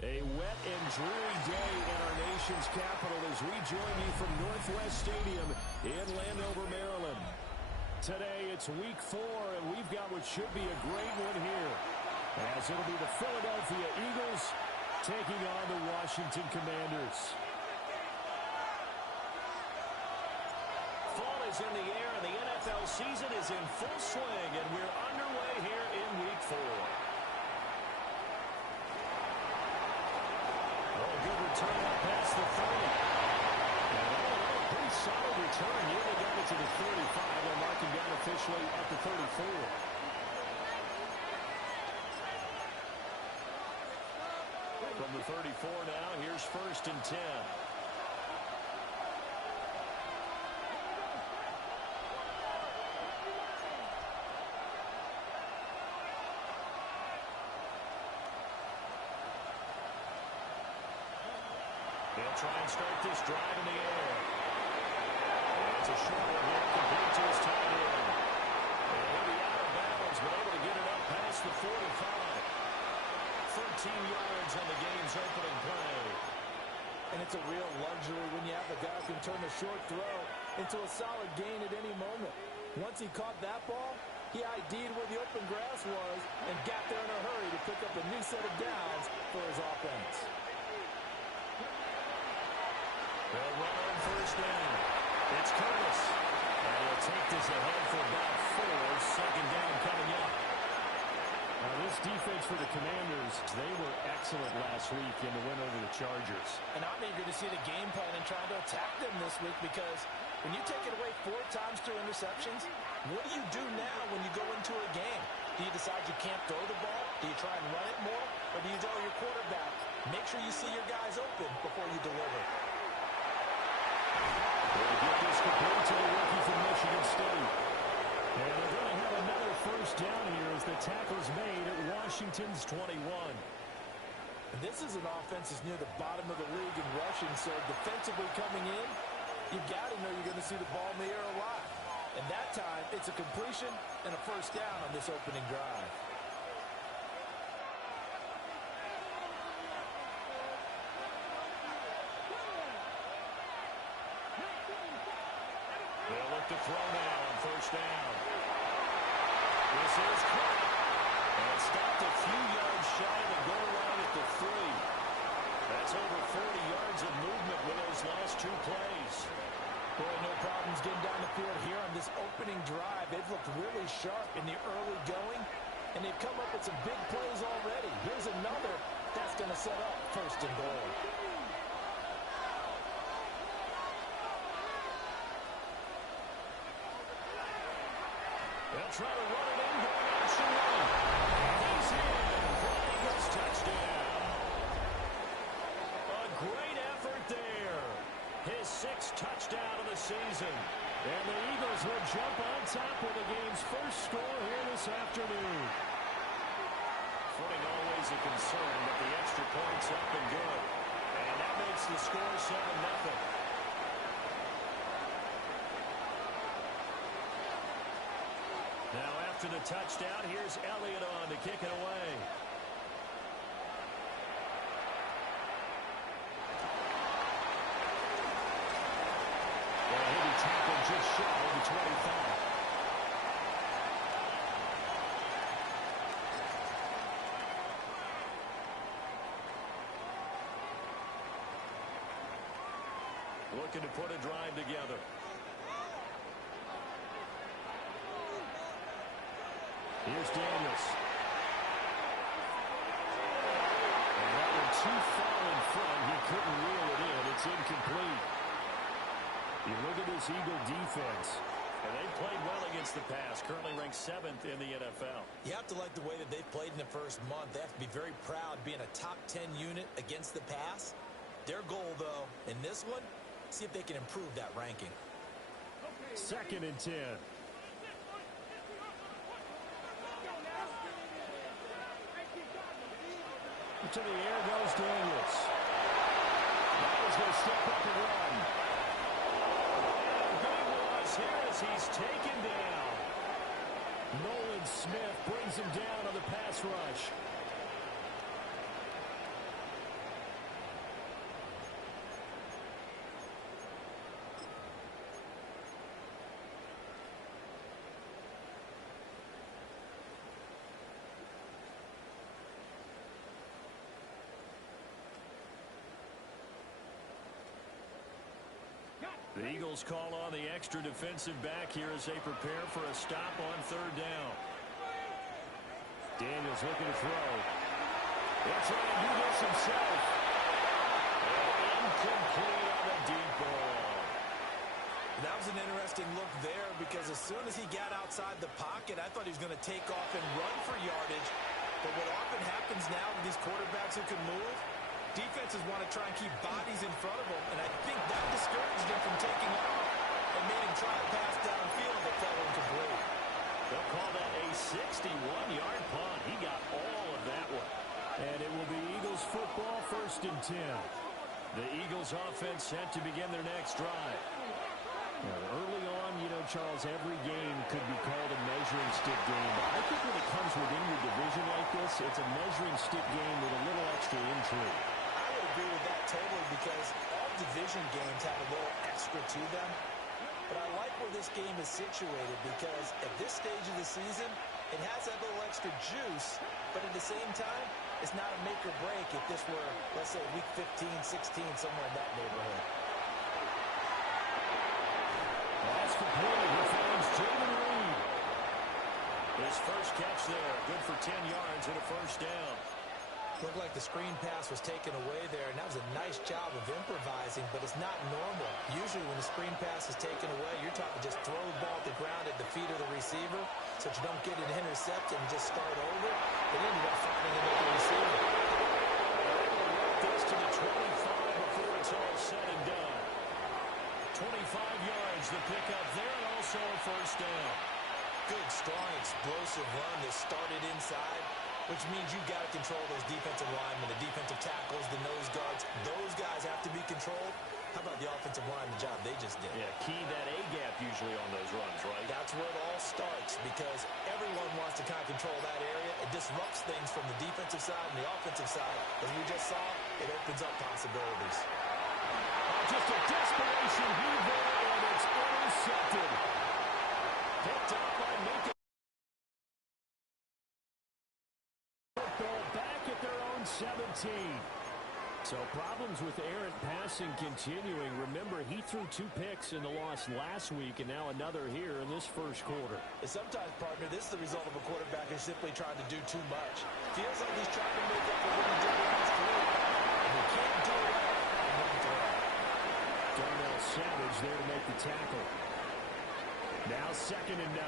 A wet and dreary day in our nation's capital as we join you from Northwest Stadium in Landover, Maryland. Today it's week 4, and we've got what should be a great one here, as it'll be the Philadelphia Eagles taking on the Washington Commanders. Fall is in the air, and the NFL season is in full swing, and we're underway here in week 4. Good return up past the 30. And a pretty solid return. He only got it to the 35. They're marking down officially at the 34. From the 34 now, here's 1st and 10. They'll try and start this drive in the air. And it's a short one here, complete to his tight end. And he'll be out of bounds, but able to get it up past the 45. 13 yards on the game's opening play. And it's a real luxury when you have a guy who can turn a short throw into a solid gain at any moment. Once he caught that ball, he ID'd where the open grass was and got there in a hurry to pick up a new set of downs for his offense. They'll run on 1st down. It's Curtis. And he'll take this ahead for about 4. 2nd down coming up. Now this defense for the Commanders, they were excellent last week in the win over the Chargers. And I'm eager to see the game plan and trying to attack them this week, because when you take it away 4 times through interceptions, what do you do now when you go into a game? Do you decide you can't throw the ball? Do you try and run it more? Or do you tell your quarterback, make sure you see your guys open before you deliver? They'll get this complete to the rookie from Michigan State. And they're going to have another 1st down here as the tackle's made at Washington's 21. This is an offense that's near the bottom of the league in rushing, so defensively coming in, you've got to know you're going to see the ball in the air a lot. And that time, it's a completion and a 1st down on this opening drive. They'll look to throw now on 1st down. This is caught. And stopped a few yards shy of the goal line at the 3. That's over 40 yards of movement with those last 2 plays. Boy, no problems getting down the field here on this opening drive. They've looked really sharp in the early going, and they've come up with some big plays already. Here's another that's going to set up 1st and goal. They'll try to run it in, going option right. He's in for the Eagles touchdown. A great effort there. His 6th touchdown of the season. And the Eagles will jump on top with the game's 1st score here this afternoon. Footing always a concern, but the extra point's up and good. And that makes the score 7-0. Now after the touchdown, here's Elliott on to kick it away. Well, he'll be tackled just shy of the 25. Looking to put a drive together. Here's Daniels. And that one too far in front. He couldn't reel it in. It's incomplete. You look at this Eagle defense, and they've played well against the pass. Currently ranked 7th in the NFL. You have to like the way that they've played in the first month. They have to be very proud being a top 10 unit against the pass. Their goal, though, in this one, see if they can improve that ranking. 2nd and 10. To the air goes Daniels. Now he's going to step up and run. Big loss here as he's taken down. Nolan Smith brings him down on the pass rush. The Eagles call on the extra defensive back here as they prepare for a stop on third down. Daniels looking to throw. He'll try to do this himself. And incomplete on a deep ball. That was an interesting look there because as soon as he got outside the pocket, I thought he was going to take off and run for yardage. But what often happens now with these quarterbacks who can move, defenses want to try and keep bodies in front of them, and I think that discouraged him from taking off and made him try to pass downfield that fell incomplete. They'll call that a 61-yard punt. He got all of that one. And it will be Eagles football, 1st and 10. The Eagles offense set to begin their next drive. Now, early on, Charles, every game could be called a measuring stick game. But I think when it comes within your division like this, it's a measuring stick game with a little extra intrigue. I would agree with that totally because all division games have a little extra to them. But I like where this game is situated because at this stage of the season, it has that little extra juice. But at the same time, it's not a make or break if this were, let's say, week 15, 16, somewhere in that neighborhood. That's complete. He finds Jayden Reed. His first catch there. Good for 10 yards and a first down. Looked like the screen pass was taken away there, and that was a nice job of improvising, but it's not normal. Usually when the screen pass is taken away, you're talking just throw the ball at the ground at the feet of the receiver so that you don't get it intercepted and just start over. They ended up finding an open receiver. This to the 25 before it's all said and done. 25 yards the pickup there, and also a first down. Good, strong, explosive run that started inside, which means you've got to control those defensive linemen, the defensive tackles, the nose guards. Those guys have to be controlled. How about the offensive line, the job they just did? Yeah, key that A-gap usually on those runs, right? That's where it all starts because everyone wants to kind of control that area. It disrupts things from the defensive side and the offensive side. As we just saw, it opens up possibilities. Just a desperation heave there, and it's intercepted. Picked up by Minka. Football back at their own 17. So problems with errant passing continuing. Remember, he threw 2 picks in the loss last week, and now another here in this first quarter. And sometimes, partner, this is the result of a quarterback who's simply trying to do too much. Feels like he's trying to make up for what he did last week. And he can't do it on one throw. Darnell Savage there to make the tackle. Now 2nd and 9.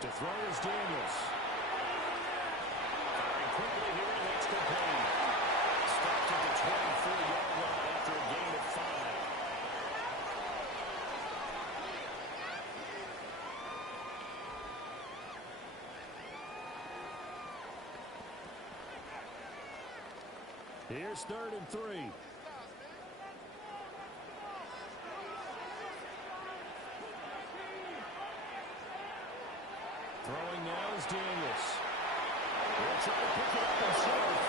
To throw is Daniels. Firing quickly here, and that's complete. Stopped at the 24-yard line after a gain of 5. Here's 3rd and 3. Throwing now is Daniels. He'll try to pick it up himself.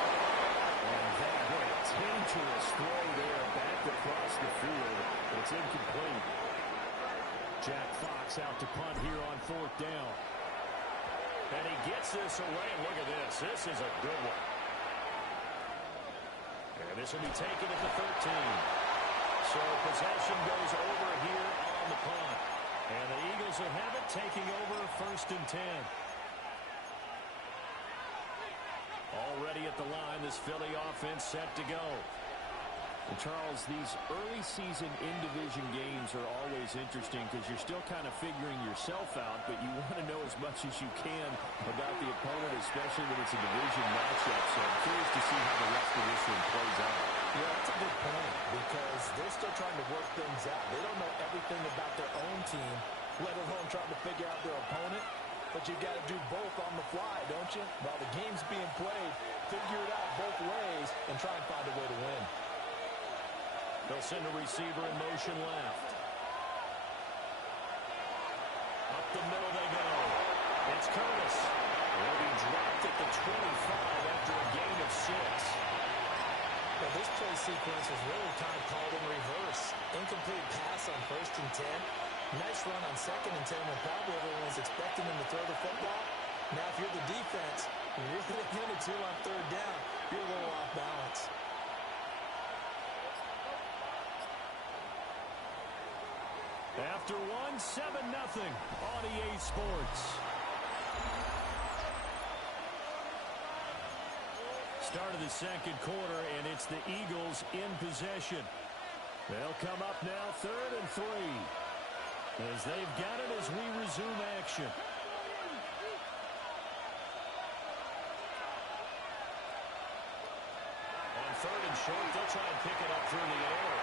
And that a dangerous throw there back across the field. It's incomplete. Jack Fox out to punt here on 4th down. And he gets this away. And look at this. This is a good one. And this will be taken at the 13. So possession goes over here on the punt. And the Eagles will have it, taking over 1st and 10. Already at the line, this Philly offense set to go. And Charles, these early season in-division games are always interesting because you're still kind of figuring yourself out, but you want to know as much as you can about the opponent, especially when it's a division matchup. So I'm curious to see how the rest of this one plays out. Yeah, that's a good point because they're still trying to work things out. They don't know everything about their own team, let alone trying to figure out their opponent. But you've got to do both on the fly, don't you? While the game's being played, figure it out both ways and try and find a way to win. They'll send a receiver in motion left. Up the middle they go. It's Curtis. Will be dropped at the 25 after a gain of 6. Well, this play sequence was really kind of called in reverse. Incomplete pass on 1st and 10. Nice run on 2nd and 10 when probably everyone was expecting them to throw the football. Now, if you're the defense, what are they going to do on 3rd down? You're a little on EA Sports. Start of the second quarter, and it's the Eagles in possession. They'll come up now 3rd and 3. As they've got it as we resume action. On 3rd and short, they'll try and pick it up through the air.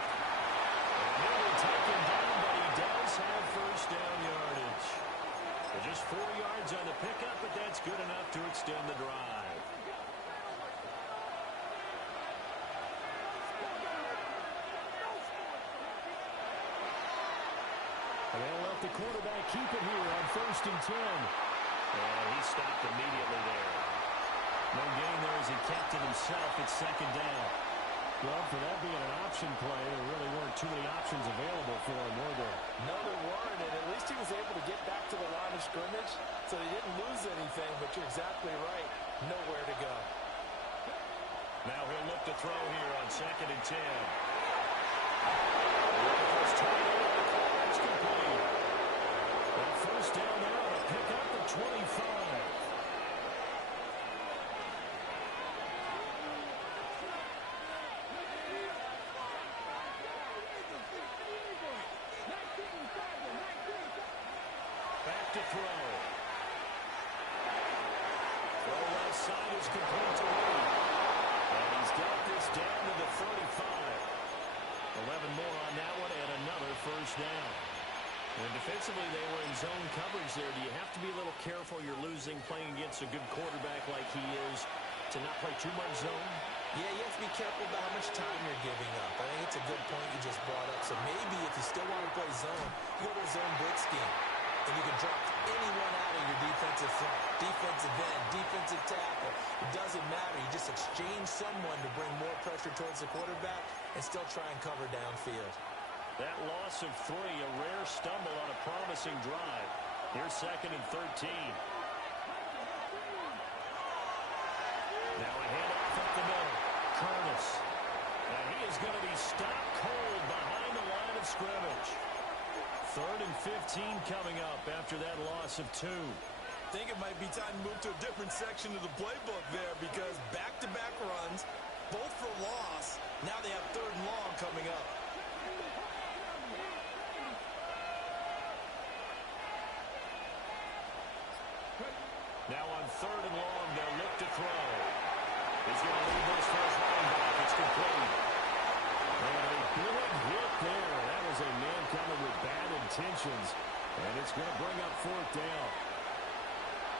And he'll be taken down, but he does have first down yardage. So just 4 yards on the pickup, but that's good enough to extend the drive. And they'll let the quarterback keep it here on 1st and 10. And he stopped immediately there. No gain there as he kept it himself at 2nd down. Well, for that being an option play, there really weren't too many options available for him, were there? No, there weren't, and at least he was able to get back to the line of scrimmage, so he didn't lose anything, but you're exactly right. Nowhere to go. Now he'll look to throw here on 2nd and 10. First target, it's complete. Well, first down there on a pickup of 25. Back to throw. Throw left side is complete to Lee. And he's got this down to the 35. 11 more on that one and another first down. And defensively, they were in zone coverage there. Do you have to be a little careful? You're losing playing against a good quarterback like he is to not play too much zone? Yeah, you have to be careful about how much time you're giving up. I think it's a good point you just brought up. So maybe if you still want to play zone, you go to a zone blitz scheme. And you can drop anyone out of your defensive front. Defensive end, defensive tackle. It doesn't matter. You just exchange someone to bring more pressure towards the quarterback and still try and cover downfield. That loss of 3, a rare stumble on a promising drive. Here's 2nd and 13. Now a handoff up the middle. Curtis. And he is going to be stopped cold behind the line of scrimmage. 3rd and 15 coming up after that loss of 2. I think it might be time to move to a different section of the playbook there because back-to-back runs, both for loss. Now they have 3rd and long coming up. Now on 3rd and long, they'll look to throw. He's going to lead this for his running back. It's complete. And a big hit there. That was a man coming with bad intentions. And it's going to bring up 4th down.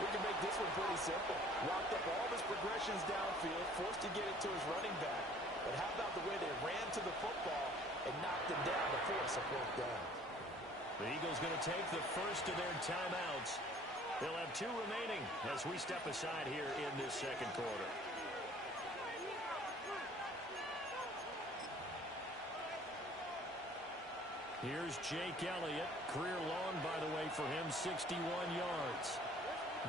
We can make this one pretty simple. Locked up all of his progressions downfield, forced to get it to his running back. But how about the way they ran to the football and knocked him down to force a 4th down? The Eagles going to take the first of their timeouts. They'll have 2 remaining as we step aside here in this second quarter. Here's Jake Elliott. Career long, by the way, for him, 61 yards.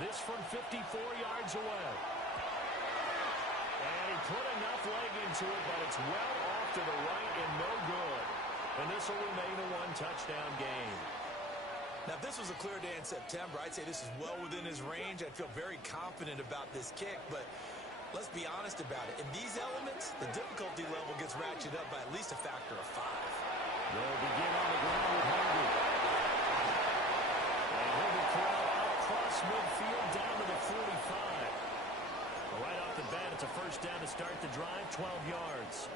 This from 54 yards away. And he put enough leg into it, but it's well off to the right and no good. And this will remain a 1-touchdown game. Now, if this was a clear day in September, I'd say this is well within his range. I'd feel very confident about this kick, but let's be honest about it. In these elements, the difficulty level gets ratcheted up by at least a factor of 5. They'll begin on the ground with Harvey. And he'll be thrown out across midfield down to the 45. Right off the bat, it's a first down to start the drive, 12 yards.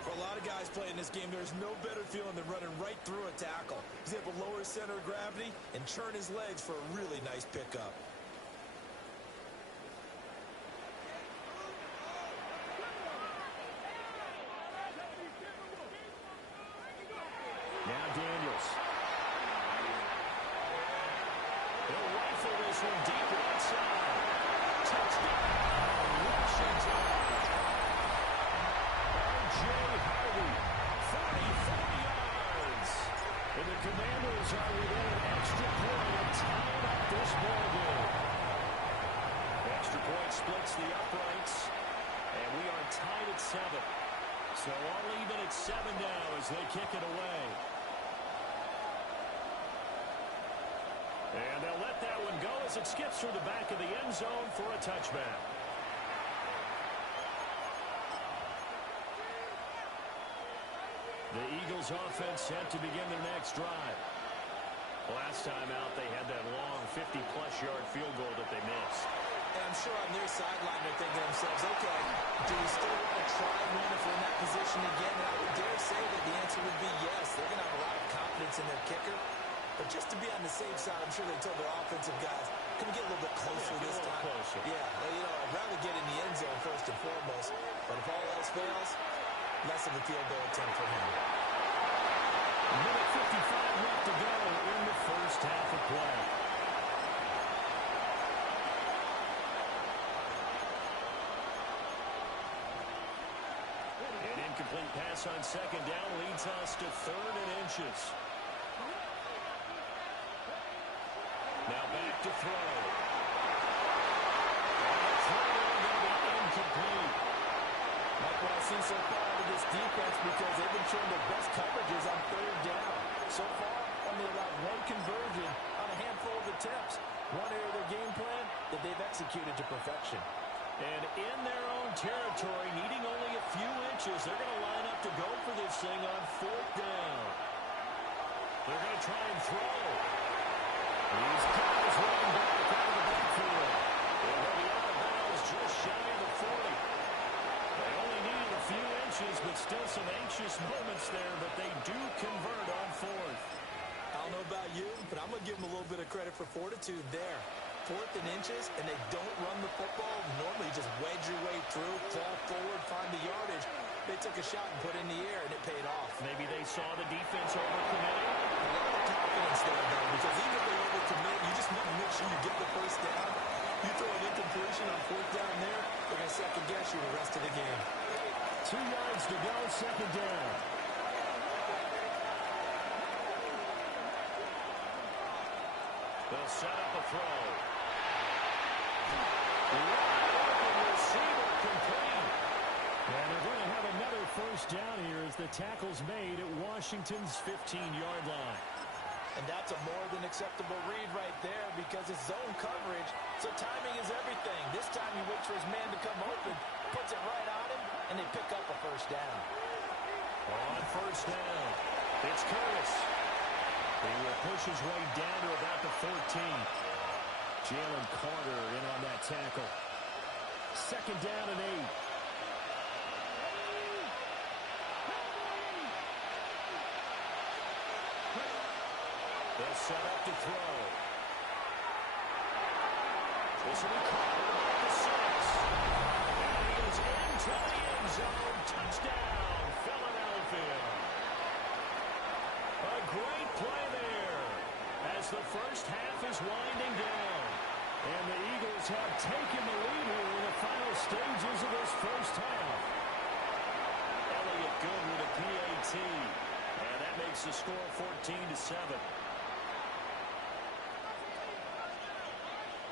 For a lot of guys playing this game, there's no better feeling than running right through a tackle. He's able to lower his center of gravity and turn his legs for a really nice pickup. Now Daniels. He'll rifle this one deep inside. Touchdown, Washington. R.J. Harvey, 44 yards. And the Commanders are within an extra point of tying up this ball game. Extra point splits the uprights, and we are tied at 7. So all even at 7 now as they kick it away. And they'll let that one go as it skips through the back of the end zone for a touchback. The Eagles offense set to begin their next drive. Last time out, they had that long 50-plus yard field goal that they missed. And I'm sure on their sideline they're thinking to themselves, okay, do we still want to try one if we're in that position again? And I would dare say that the answer would be yes. They're going to have a lot of confidence in their kicker. But just to be on the safe side, I'm sure they told their offensive guys, can we get a little bit closer this time? Closer. Yeah, you know, I'd rather get in the end zone first and foremost. But if all else fails, less of a field goal attempt for him. A minute 55 left to go in the first half of play. An incomplete pass on second down leads us to 3rd and inches. Now back to throw. And the throw will be incomplete. Like what I've seen so far out of this defense, because they've been showing their best coverages on 3rd down. So far, only allowed one conversion on a handful of attempts. One area of their game plan that they've executed to perfection. And in their own territory, needing only a few inches, they're going to line up to go for this thing on 4th down. They're going to try and throw. He's got his running back out of the backfield. And he'll be out of bounds just shy of the 40. They only needed a few inches, but still some anxious moments there, but they do convert on 4th. I don't know about you, but I'm going to give them a little bit of credit for fortitude there. 4th and inches, and they don't run the football. Normally, you just wedge your way through, fall forward, find the yardage. They took a shot and put it in the air, and it paid off. Maybe they saw the defense overcommitting. A lot of confidence there, though, because even if they overcommit, you just need to make sure you get the first down. You throw an incompletion on 4th down there, they're going to second-guess you the rest of the game. 2 yards to go, 2nd down. They'll set up a throw. Receiver complete. And they're going to have another first down here as the tackle's made at Washington's 15-yard line. And that's a more than acceptable read right there because it's zone coverage, so timing is everything. This time he waits for his man to come open, puts it right on him, and they pick up a first down. On first down, it's Curtis. He will push his way down to about the 14. Jalen Carter in on that tackle. 2nd down and 8. They'll set up to throw. This will be Carter at the 6. And he is into the end zone. Touchdown, Philadelphia. A great play there as the first half is winding down. And the Eagles have taken the lead here in the final stages of this first half. Elliott good with a PAT. And that makes the score 14-7.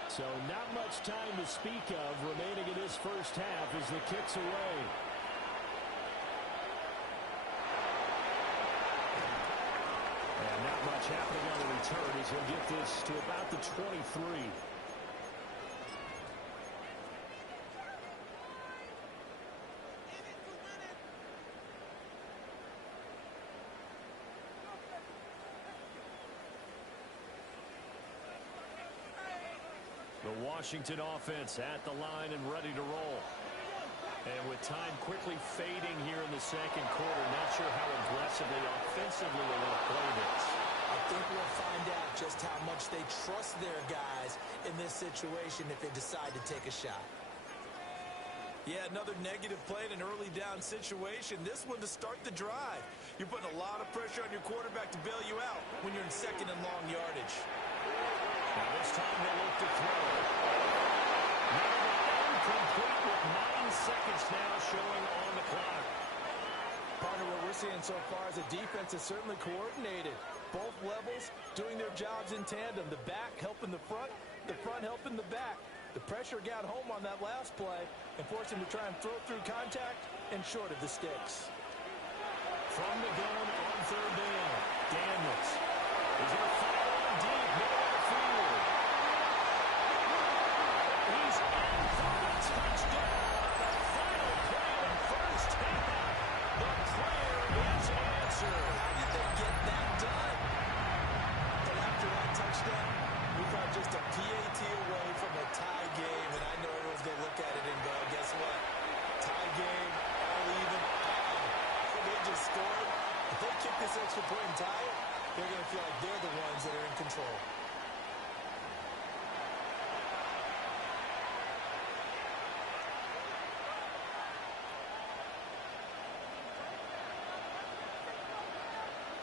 So not much time to speak of remaining in this first half as the kick's away. And not much happening on the return as he'll get this to about the 23. The Washington offense at the line and ready to roll. And with time quickly fading here in the second quarter, not sure how aggressively, offensively they will play this. I think we'll find out just how much they trust their guys in this situation if they decide to take a shot. Yeah, another negative play in an early down situation. This one to start the drive. You're putting a lot of pressure on your quarterback to bail you out when you're in 2nd and long yardage. Now this time they look to throw. Incomplete with 9 seconds now showing on the clock. Partner, what we're seeing so far is a defense is certainly coordinated. Both levels doing their jobs in tandem. The back helping the front helping the back. The pressure got home on that last play and forced him to try and throw through contact and short of the sticks. From the gun on 3rd down, Daniels is going to fire one deep, middle of the field.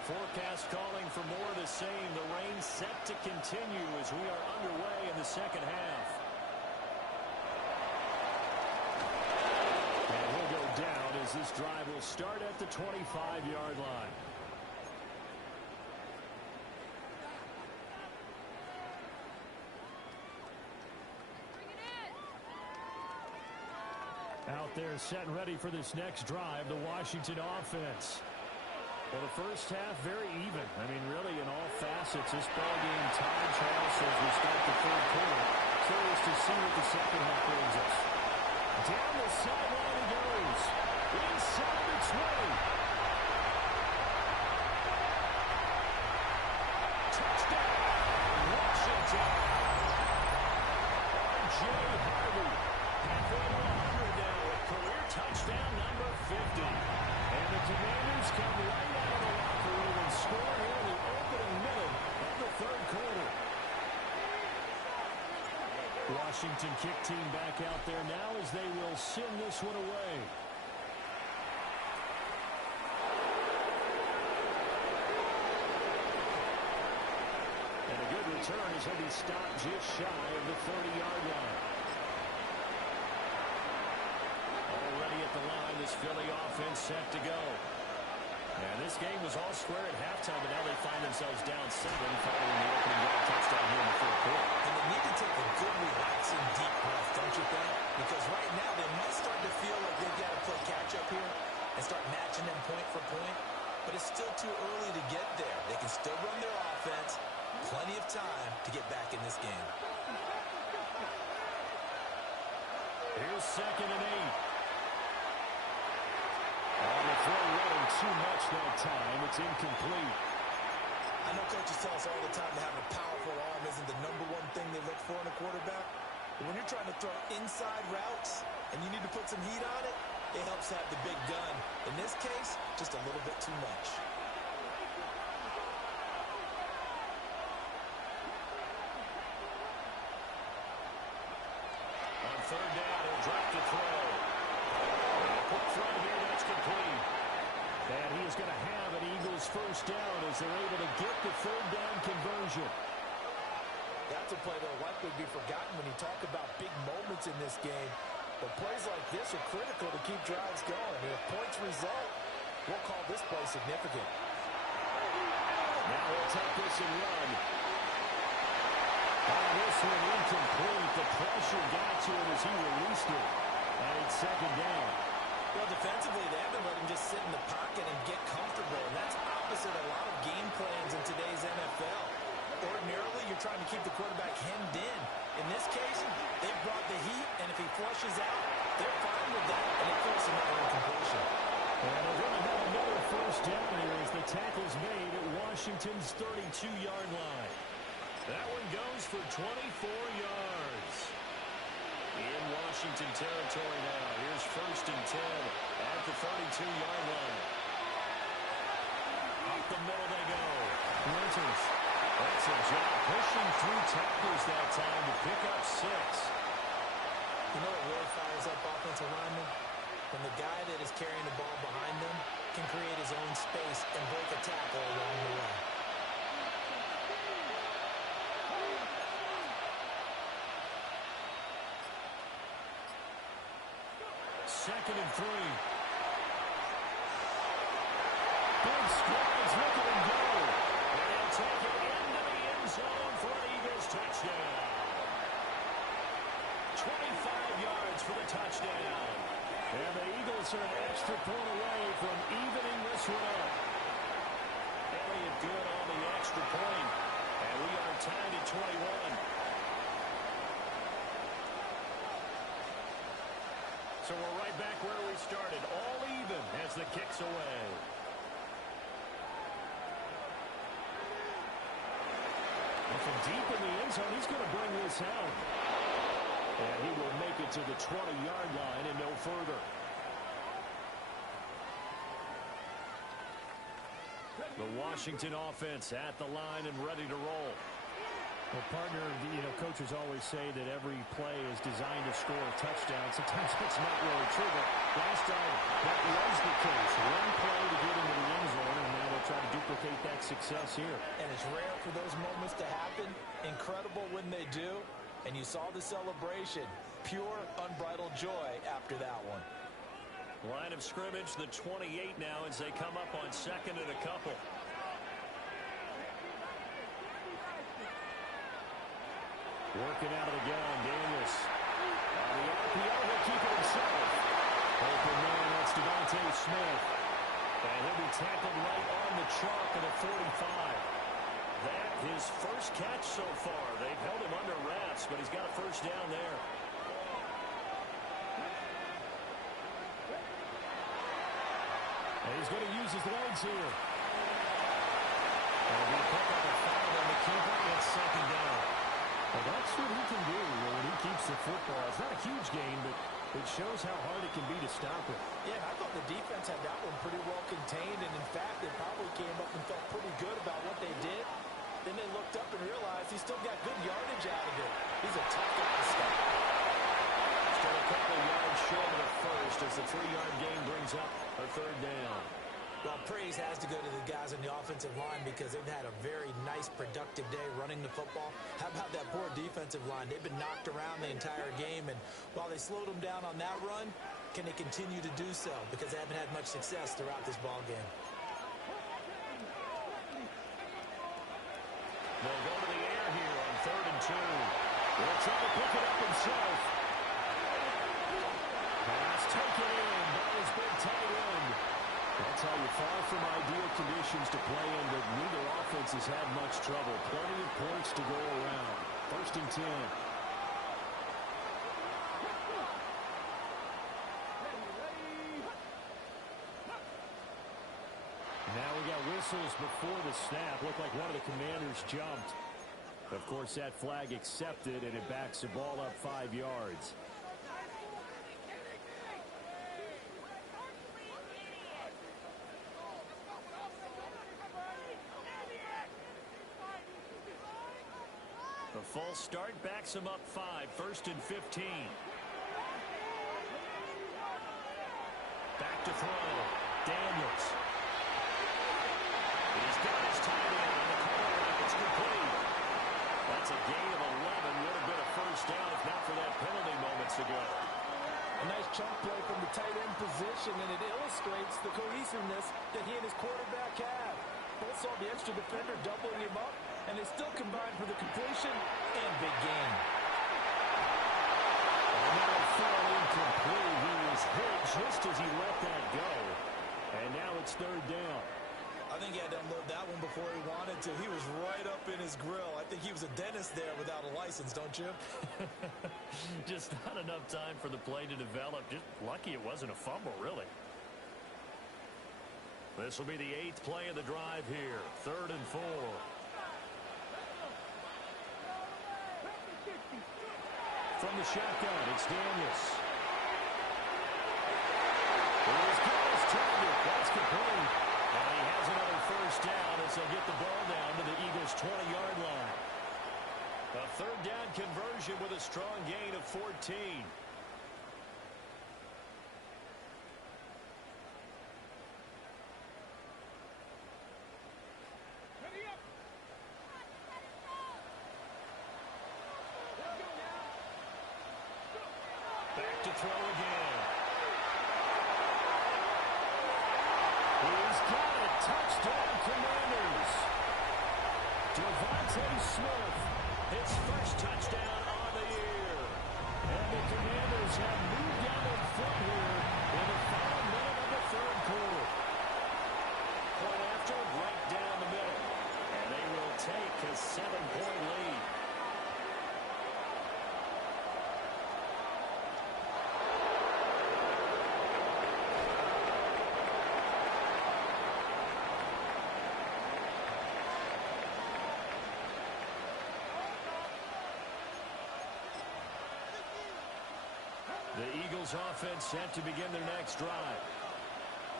Forecast calling for more of the same. The rain set to continue as we are underway in the second half. And he'll go down as this drive will start at the 25-yard line. Out there set and ready for this next drive, the Washington offense. Well, the first half, very even. I mean, really, in all facets, this ballgame tied, Charles, as we start the third quarter. Curious to see what the second half brings us. Down the sideline he goes. Inside the 20. Touchdown, Washington. R.J. Harvey. Halfway to 100 now with career touchdown number 50. And the Commanders come right out of the locker room and score here in the opening minute of the third quarter. Washington kick team back out there now as they will send this one away. And a good return as he'll be stopped just shy of the 30-yard line. Already at the line, this Philly offense set to go. And this game was all square at halftime, but now they find themselves down 7 following the opening drive touchdown here in the fourth quarter. And they need to take a good, relaxing, deep breath, don't you think? Because right now they might start to feel like they've got to play catch-up here and start matching them point for point. But it's still too early to get there. They can still run their offense. Plenty of time to get back in this game. Here's 2nd and 8. On the throw, running too much that time. It's incomplete. I know coaches tell us all the time that having a powerful arm isn't the number one thing they look for in a quarterback. But when you're trying to throw inside routes and you need to put some heat on it, it helps have the big gun. In this case, just a little bit too much. On 3rd down, he'll drop the throw. Quick throw here, that's complete. And he is going to have an Eagles first down as they're able to get the 3rd down conversion. That's a play that will likely be forgotten when you talk about big moments in this game. But plays like this are critical to keep drives going. And if points result, we'll call this play significant. Now he'll take this and run. On this one, incomplete. The pressure got to him as he released it. And it's 2nd down. Well, defensively, they haven't let him just sit in the pocket and get comfortable. And that's opposite a lot of game plans in today's NFL. Ordinarily, you're trying to keep the quarterback hemmed in. In this case, they've brought the heat, and if he flushes out, they're fine with that, and they force another incompletion. And they're going to have another first down here as the tackle's made at Washington's 32-yard line. That one goes for 24 yards. In Washington territory now. Here's 1st and 10 at the 32-yard line. Up the middle they go. Winters. That's a job pushing through tackles that time to pick up 6. You know what really fires up offensive linemen? When the guy that is carrying the ball behind them can create his own space and break a tackle along the way. Second and 3. Big strides, look at him go. And he'll take it into the end zone for an Eagles touchdown. 25 yards for the touchdown. And the Eagles are an extra point away from evening this one up. Elliott good on the extra point. And we are tied at 21. So we're right back where we started, all even as the kick's away. And from deep in the end zone, he's going to bring this out. And he will make it to the 20-yard line and no further. The Washington offense at the line and ready to roll. Well, partner, coaches always say that every play is designed to score a touchdown. Sometimes it's not really true, but last time that was the case. One play to get into the end zone, and now it's try to duplicate that success here. And it's rare for those moments to happen. Incredible when they do. And you saw the celebration. Pure, unbridled joy after that one. Line of scrimmage, the 28 now as they come up on second and a couple. Working out of the gun, Daniels. The RPO will keep it himself. Open man, that's Devontae Smith. And he'll be tackled right on the chalk of the 45. That his first catch so far. They've held him under wraps, but he's got a first down there. And he's going to use his legs here. And he'll pick up a foul on the keeper, and it's second down. Well, that's what he can do when he keeps the football. It's not a huge game, but it shows how hard it can be to stop it. Yeah, I thought the defense had that one pretty well contained, and in fact, they probably came up and felt pretty good about what they did. Then they looked up and realized he still got good yardage out of it. He's a tough guy to stop. Still a couple of yards short of the first as the 3-yard gain brings up a third down. Well, praise has to go to the guys on the offensive line because they've had a very nice, productive day running the football. How about that poor defensive line? They've been knocked around the entire game, and while they slowed them down on that run, can they continue to do so? Because they haven't had much success throughout this ball game. They'll go to the air here on 3rd and 2. They'll try to pick it up himself. Pass taken in by his big tight end. That's how you far from ideal conditions to play in, but neither offense has had much trouble. Plenty of points to go around. 1st and 10. Now we got whistles before the snap. Looked like one of the Commanders jumped. Of course, that flag accepted, and it backs the ball up 5 yards. The false start backs him up 5, 1st and 15. Back to throw. Daniels. He's got his tight end on the corner. It's complete. That's a gain of 11. Would have been a first down if not for that penalty moments ago. A nice chunk play from the tight end position, and it illustrates the cohesiveness that he and his quarterback have. Both saw the extra defender doubling him up, and they still combined for the completion and big gain. And now it fell incomplete. He was hit just as he let that go. And now it's 3rd down. I think he had to unload that one before he wanted to. He was right up in his grill. I think he was a dentist there without a license, don't you? Just not enough time for the play to develop. Just lucky it wasn't a fumble, really. This will be the 8th play of the drive here. 3rd and 4. From the shotgun, it's Daniels. Here's Carlos Turner. That's complete. And he has another first down as they'll get the ball down to the Eagles' 20-yard line. A 3rd down conversion with a strong gain of 14. Back to throw again. He's got it. Touchdown, Commanders. Devontae Smith, his first touchdown on the year. And the Commanders have moved down in front here in the final minute of the 3rd quarter. Point after, right down the middle. And they will take a 7-point lead. The Eagles offense set to begin their next drive.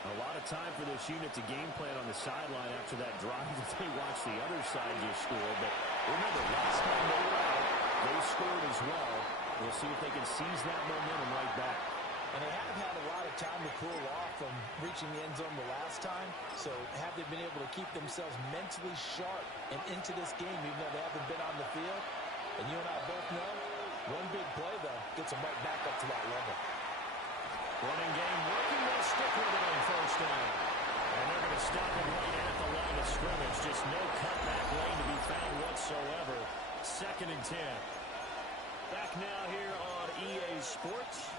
A lot of time for this unit to game plan on the sideline after that drive that they watched the other side just score. But remember, last time they were out, they scored as well. We'll see if they can seize that momentum right back. And they have had a lot of time to cool off from reaching the end zone the last time. So have they been able to keep themselves mentally sharp and into this game, even though they haven't been on the field? And you and I both know, one big play, though, gets them right back up to that level. Running game working. They'll stick with it on first down. And they're going to stop it right at the line of scrimmage. Just no cutback lane to be found whatsoever. 2nd and 10. Back now here on EA Sports.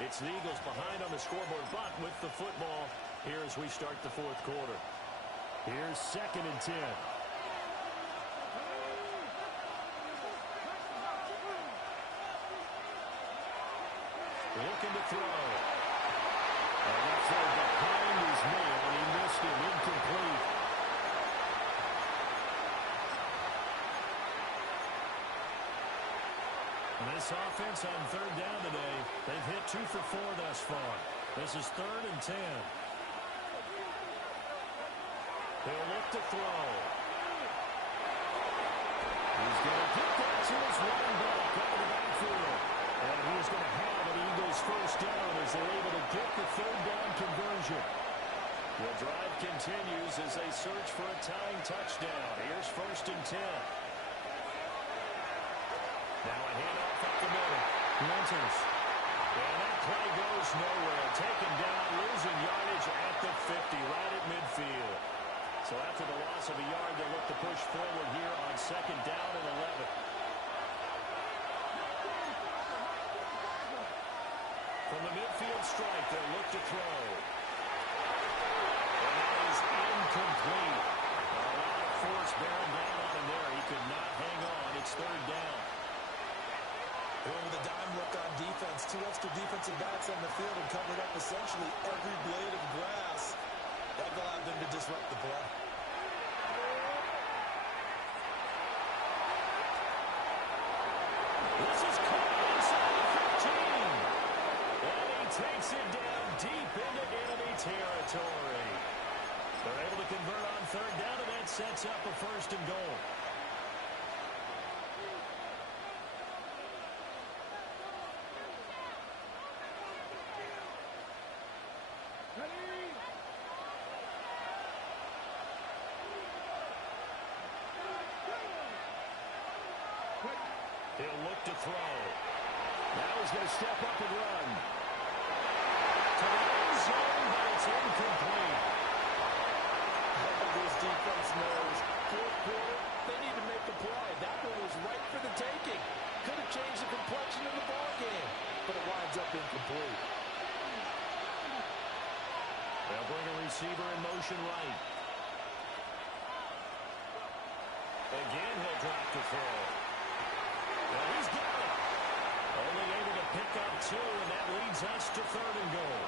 It's the Eagles behind on the scoreboard, but with the football here as we start the 4th quarter. Here's 2nd and 10. Looking to throw. And that throw behind his man. He missed him. Incomplete. This offense on 3rd down today, they've hit 2 for 4 thus far. This is 3rd and 10. He'll look to throw. He's going to get that to his running back out of the backfield. And he's going to have an Eagles first down as they're able to get the 3rd down conversion. The drive continues as they search for a tying touchdown. Here's 1st and 10. Now a handoff up the middle. Winters. And that play goes nowhere. Taken down, losing yardage at the 50, right at midfield. So after the loss of a yard, they'll look to push forward here on 2nd down and 11. From the midfield strike, they'll look to throw. And that is incomplete. A lot of force bearing down on him there. He could not hang on. It's 3rd down. Going with a dime look on defense. 2 extra defensive backs on the field and covered up essentially every blade of grass. That allowed them to disrupt the play. This is caught inside the 15. And he takes it down deep into enemy territory. They're able to convert on 3rd down, and that sets up a 1st and goal. He'll look to throw. Now he's going to step up and run. To the end zone, but it's incomplete. This defense knows 4th quarter, they need to make a play. That one was right for the taking. Could have changed the complexion of the ball game, but it winds up incomplete. They'll bring a receiver in motion right. Again, he'll drop to throw. Well, he's got it. Only able to pick up 2, and that leads us to 3rd and goal.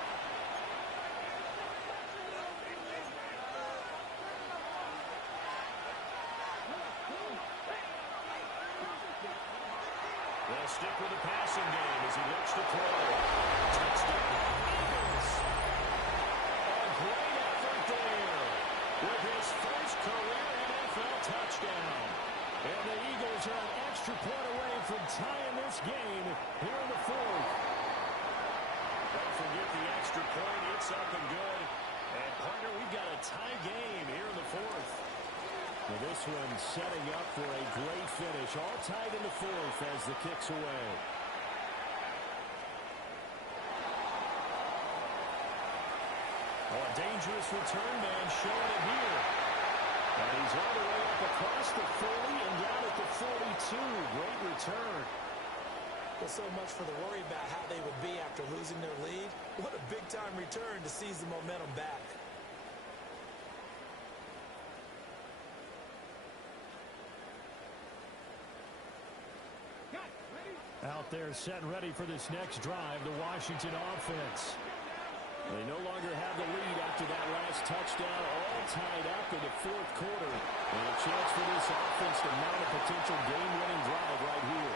They'll stick with the passing game as he looks to throw. Touchdown, Eagles. A great effort there with his first career NFL touchdown. And the Eagles are an extra point away from tying this game here in the 4th. Don't forget the extra point. It's up and good. And, partner, we've got a tie game here in the 4th. Well, this one setting up for a great finish. All tied in the 4th as the kick's away. Oh, a dangerous return man showing it here. And he's all the way up across the 40 and down at the 42. Great return. Well, so much for the worry about how they would be after losing their lead. What a big-time return to seize the momentum back. Out there set ready for this next drive, the Washington offense. They no longer have the lead after that last touchdown, all tied up in the 4th quarter. And a chance for this offense to mount a potential game-winning drive right here.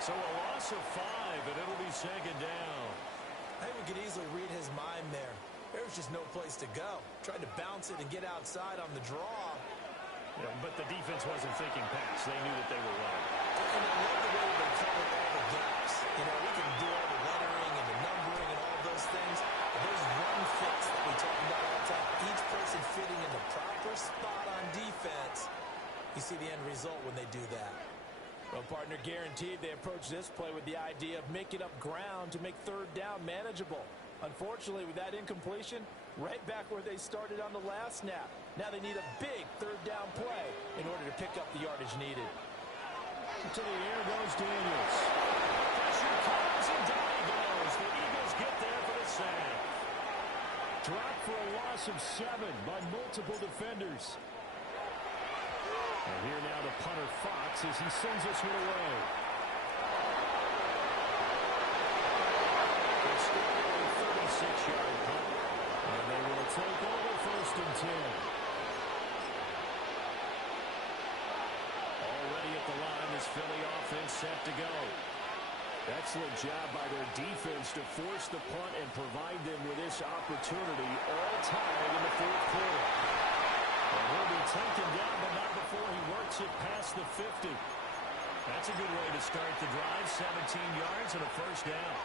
So a loss of 5, and it'll be 2nd down. I think we could easily read his mind there. There was just no place to go. Tried to bounce it and get outside on the draw. Yeah, but the defense wasn't thinking pass. They knew that they were running. And I love the way they covered all the gaps. You know, we can do all the lettering and the numbering and all those things. But there's partner. Guaranteed they approach this play with the idea of making up ground to make third down manageable. Unfortunately, with that incompletion, right back where they started on the last snap. Now they need a big third down play in order to pick up the yardage needed. To the air goes Daniels. Pressure comes and down he goes. The Eagles get there for the sack. Dropped for a loss of 7 by multiple defenders. And here now the punter Fox as he sends this one away. It's still a 36-yard punt. And they will take over 1st and 10. Already at the line, this Philly offense set to go. Excellent job by their defense to force the punt and provide them with this opportunity, all tied in the 4th quarter. And he'll be taken down, but not before he works it past the 50. That's a good way to start the drive, 17 yards and a 1st down.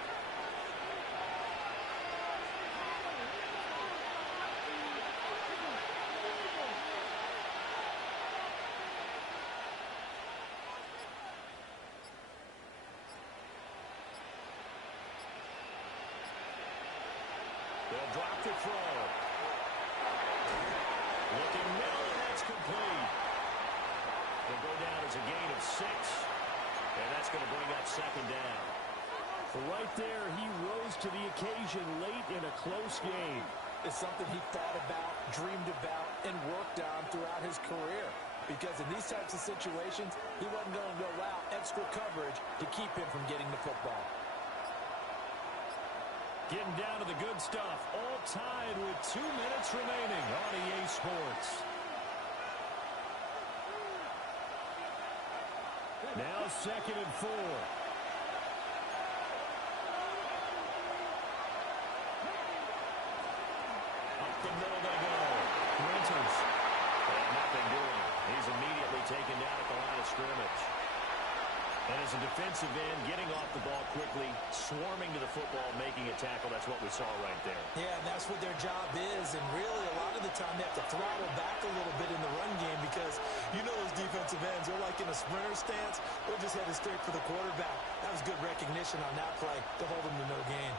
They'll drop the throw. Looking middle, and that's complete. They'll go down as a gain of 6, and that's going to bring up 2nd down. Right there, he rose to the occasion late in a close game. It's something he thought about, dreamed about, and worked on throughout his career. Because in these types of situations, he wasn't going to allow extra coverage to keep him from getting the football. Getting down to the good stuff, all tied with 2 minutes remaining on EA Sports. Now 2nd and 4. Up the middle they go. Winters. And nothing doing. He's immediately taken down at the line of scrimmage. And as a defensive end, getting off the ball quickly, swarming to the football, making a tackle, that's what we saw right there. Yeah, and that's what their job is. And really, a lot of the time, they have to throttle back a little bit in the run game because you know those defensive ends, they're like in a sprinter stance. They're just headed straight for the quarterback. That was good recognition on that play to hold them to no gain.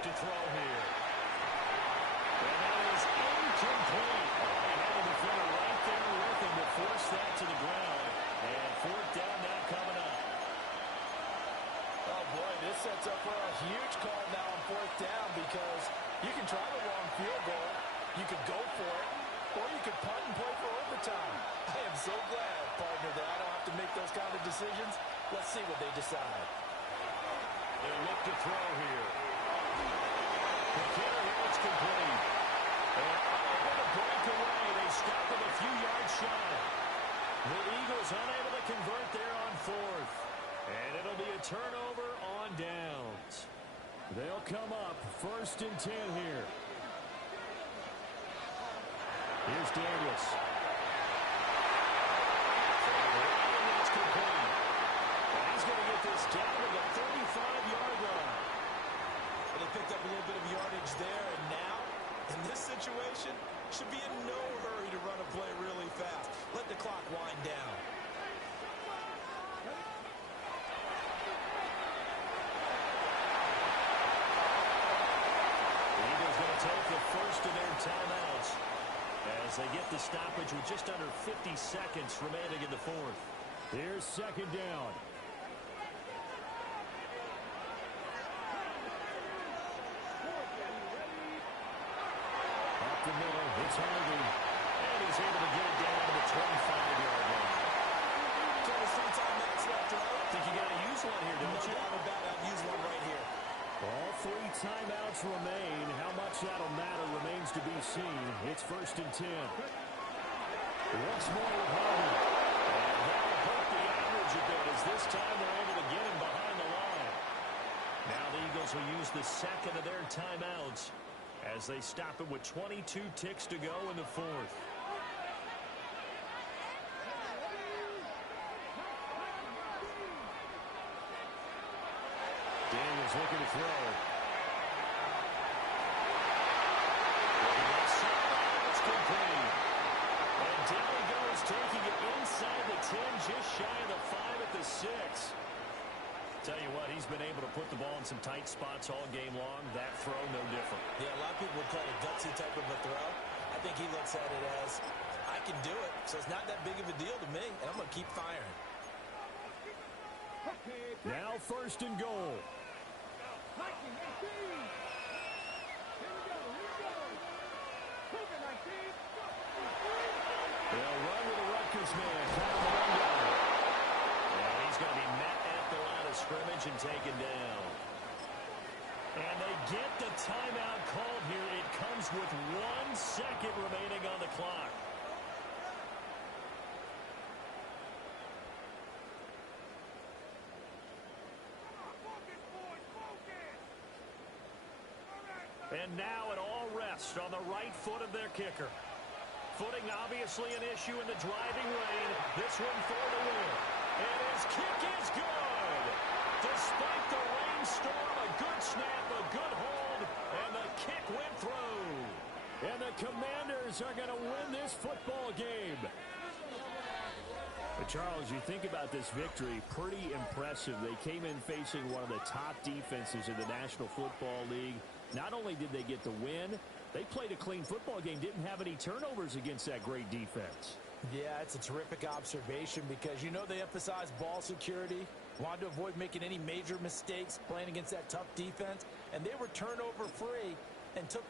To throw here. And that is incomplete. And had a defender right there with him to force that to the ground. And 4th down now coming up. Oh, boy, this sets up for a huge call now on 4th down because you can try the long field goal, you could go for it, or you could punt and play for overtime. I am so glad, partner, that I don't have to make those kind of decisions. Let's see what they decide. They'll look to throw here. McKinnon, it's complete. And unable to break away. They stop him a few yards shy. The Eagles unable to convert there on 4th. And it'll be a turnover on downs. They'll come up 1st and 10 here. Here's Daniels. And it's complete. And he's going to get this down to the 35-yard line. They picked up a little bit of yardage there, and now, in this situation, should be in no hurry to run a play really fast. Let the clock wind down. The Eagles going to take the first of their timeouts as they get the stoppage with just under 50 seconds remaining in the 4th. Here's 2nd down. The middle, it's Harvey, and he's able to get it down to the 25-yard line. So there's 3 timeouts left, right? Think you got to use one here, don't you? No doubt about it. I'd use one right here. All 3 timeouts remain. How much that'll matter remains to be seen. It's 1st and 10. Once more with Harvey. And that'll hurt the average a bit as this time they're able to get him behind the line. Now the Eagles will use the 2nd of their timeouts as they stop it with 22 ticks to go in the 4th. is looking to throw. It's complete. And down he goes, taking it inside the 10, just shy of the 5 at the 6. Tell you what, he's been able to put the ball in some tight spots all game long. That throw, no different. Yeah, a lot of people would call it a gutsy type of a throw. I think he looks at it as, I can do it, so it's not that big of a deal to me, and I'm going to keep firing. Now 1st and goal. They'll run with the Rutgers man. And he's going to be met at the line of scrimmage and taken down. And they get the timeout called here. It comes with 1 second remaining on the clock. And now it all rests on the right foot of their kicker. Footing obviously an issue in the driving rain. This one for the win. And his kick is good. Despite the rainstorm, a good snap, a good hold, and the kick went through. And the Commanders are going to win this football game. But Charles, you think about this victory, pretty impressive. They came in facing one of the top defenses in the National Football League. Not only did they get the win, they played a clean football game, didn't have any turnovers against that great defense. Yeah, it's a terrific observation because, you know, they emphasize ball security, wanted to avoid making any major mistakes playing against that tough defense, and they were turnover free and took